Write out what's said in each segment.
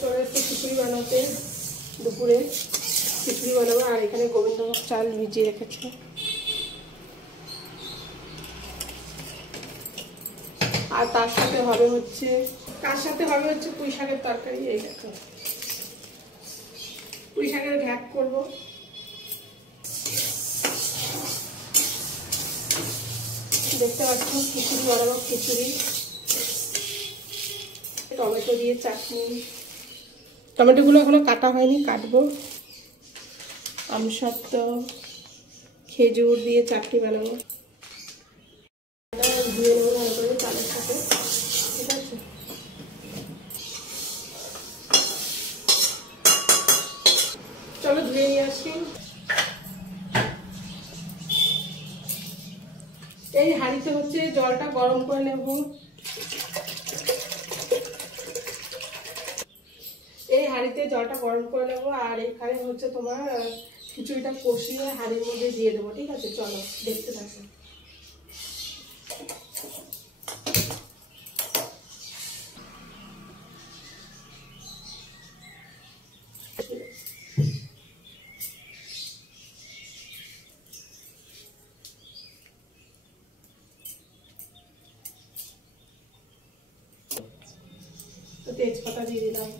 চলে এসেছে খিচুড়ি বানাতে। দুপুরে খিচুড়ি বানাবো। আর এখানে গোবিন্দভোগ চাল ভিজিয়ে রেখেছে। আর তার সাথে হবে হচ্ছে পুঁই শাকের তরকারি। এই দেখো পুঁই শাকের ঘ্যাট করবো। দেখতে পাচ্ছ খিচুড়ি বানাবো। খিচুড়ি, টমেটো দিয়ে চাটনি। টমেটোগুলো এখনো কাটা হয়নি, কাটবো। আমসত্ত্ব, খেজুর দিয়ে চাটনি বানাবো। ধুয়ে নেবো ভালো করে চালের সাথে, ঠিক আছে। চলো ধুয়ে নিয়ে আসি। এই হাঁড়িতে হচ্ছে জলটা গরম করে নেব। এই হাঁড়িতে জলটা গরম করে নেব। আর এখানে হচ্ছে তোমার খিচুড়িটা কষিয়ে হাঁড়ির মধ্যে দিয়ে দেবো, ঠিক আছে। চলো দেখতে থাকো। তেজপাতা দিয়ে দিলাম।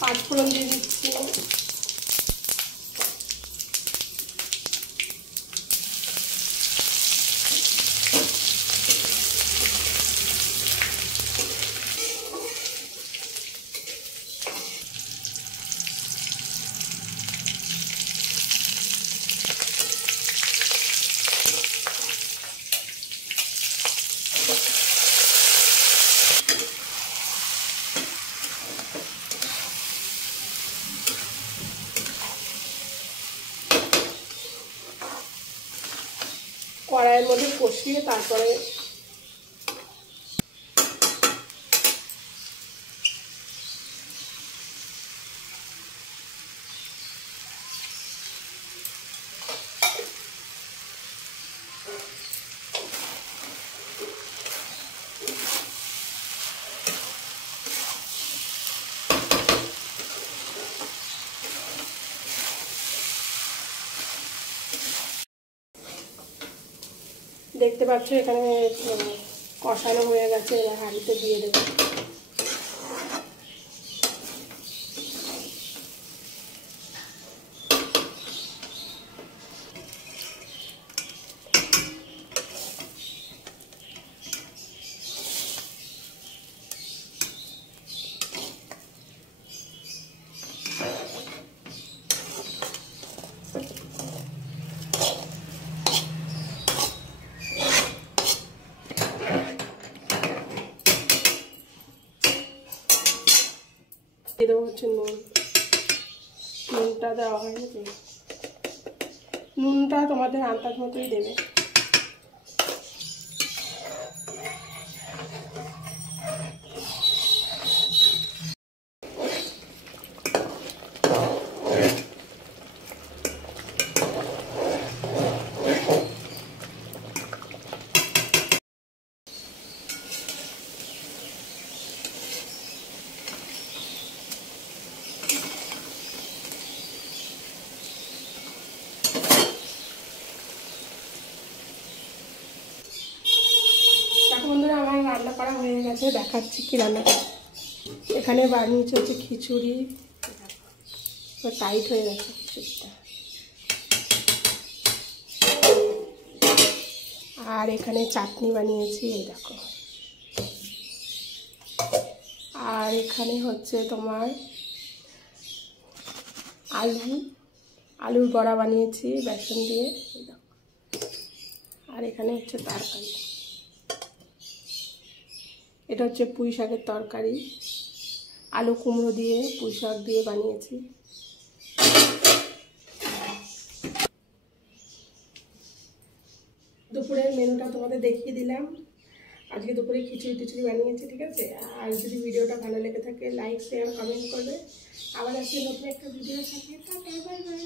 পাঁচফোড়ন দিয়ে দিচ্ছি। কড়াইয়ের মধ্যে কষিয়ে তারপরে দেখতে পাচ্ছ এখানে কষানো হয়ে গেছে। এবার হাঁড়িতে দিয়ে দেবো। দেবো হচ্ছে নুন। নুনটা দেওয়া হয়নি, নুনটা তোমাদের আন্দাজ মতোই দেবে। বন্ধুরা আমার রান্না করা হয়ে গেছে, দেখাচ্ছি কি রান্না করা। এখানে বানিয়েছে হচ্ছে খিচুড়ি। টাইট হয়ে গেছে খিচুড়িটা। আর এখানে চাটনি বানিয়েছি, এই দেখো। আর এখানে হচ্ছে তোমার আলুর বড়া বানিয়েছি বেসন দিয়ে, এই দেখো। আর এখানে হচ্ছে তরকারি। এটা হচ্ছে পুঁই শাকের তরকারি, আলু কুমড়ো দিয়ে পুঁই শাক দিয়ে বানিয়েছি। দুপুরের মেনুটা তোমাদের দেখিয়ে দিলাম। আজকে দুপুরে খিচুড়ি বানিয়েছি, ঠিক আছে। আর যদি ভিডিওটা ভালো লেগে থাকে লাইক শেয়ার কমেন্ট করবে। আবার আসলে নতুন একটা ভিডিওর সাথে।